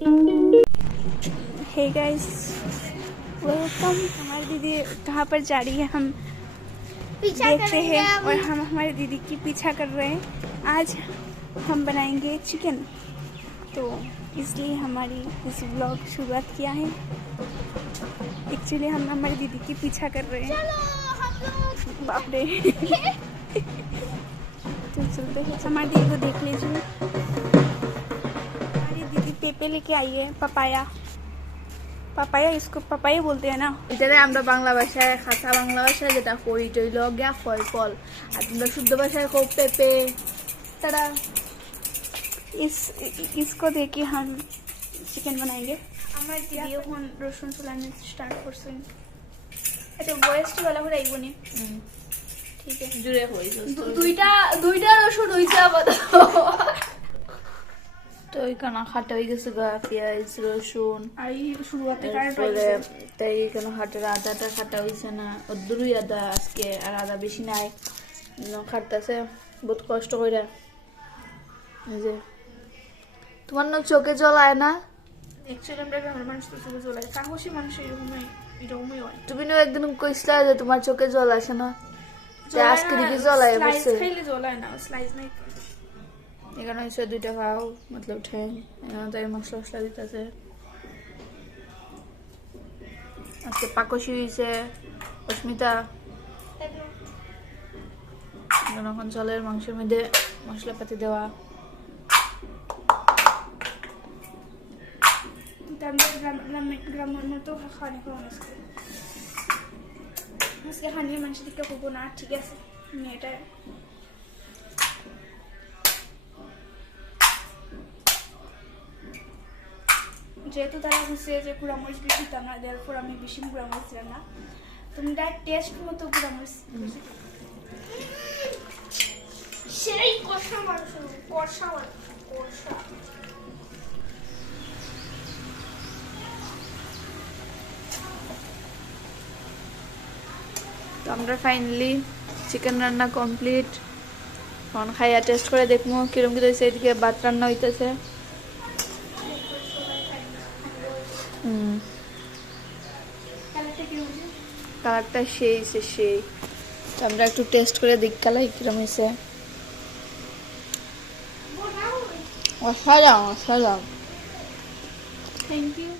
Hey guys, welcome. हमारी दीदी कहाँ पर जा रही है हम देखते हैं और हम हमारी दीदी की पीछा कर रहे हैं। आज हम बनाएंगे चिकन, तो इसलिए हमारी इस ब्लॉग शुरुआत किया है। एक्चुअली हम हमारी दीदी की पीछा कर रहे हैं। बाप रे। तो चलते हैं, हमारी दीदी को देख लीजिए। हमारी दीदी पेपे लेके आई है, पपाया। পাপায়া, इसको পাপায়া बोलते हैं ना। এটারে আমরা বাংলা ভাষায় খাসা বাংলা ভাষায় যেটা কই টইল গিয়া ফল ফল, আর তোমরা শুদ্ধ ভাষায় কো পেপে তারা। इसको देके हम चिकन बनाएंगे। हमारे दीदी এখন রসুন চুলানো স্টার্ট করছেন। এটা ভয়েসটি ভালো করে আইবনি। ঠিক আছে, জুড়ে হইছে দুইটা রসুন হইছে আপাতত। তো এখানে খাটা হয়ে গেছে গা, পেঁয়াজ রসুন আর শুরুতে কারেন্ট তাই এখানে খাটার আদাটা খাটা হয়েছে না, দুই আদা আজকে, আর আদা বেশি নাই খাটতেছে বহুত কষ্ট করে। এই যে তোমার না চোখে জল আয় না? অ্যাকচুয়ালি আমরা গ্রামের মানুষ তো চোখে জল আসে, সাহসী মানুষ এরকমই হয়। তুমি না একদিন কইছিলা যে তোমার চোখে জল আসে না, আজকে দিকে জল আয় বসে। খাইলে জল আয় না, স্লাইস নাই। এখানে হচ্ছে দুইটা খাও মতলব ঠ্যাং, এখানে তাই মশলা মশলা দিতেছে। আজকে পাকশি হয়েছে অস্মিতা। এখন জলের মাংসের মধ্যে মশলাপাতি দেওয়া। গ্রামের মতো খানি খাওয়ানো আজকে খানিয়ে মানুষ দিকে হবো না, ঠিক আছে। মেয়েটা যেহেতু তারা বুঝছে যে গুঁড়ামরিচ বেশি দিতাম না, দেওয়ার আমি বেশি গুঁড়ামরিচ দিলাম না। তুমি তার টেস্ট মতো গুঁড়ামরিচ সেই কষা মাংস, কষা কষা। তো আমরা ফাইনালি চিকেন রান্না কমপ্লিট। এখন খাইয়া টেস্ট করে দেখবো কিরম কি হয়েছে। এদিকে ভাত রান্না হইতেছে। কালারটা সেই। তো আমরা একটু টেস্ট করে দেখ কালাই কিরম হয়েছে। অসাধারণ। Thank you.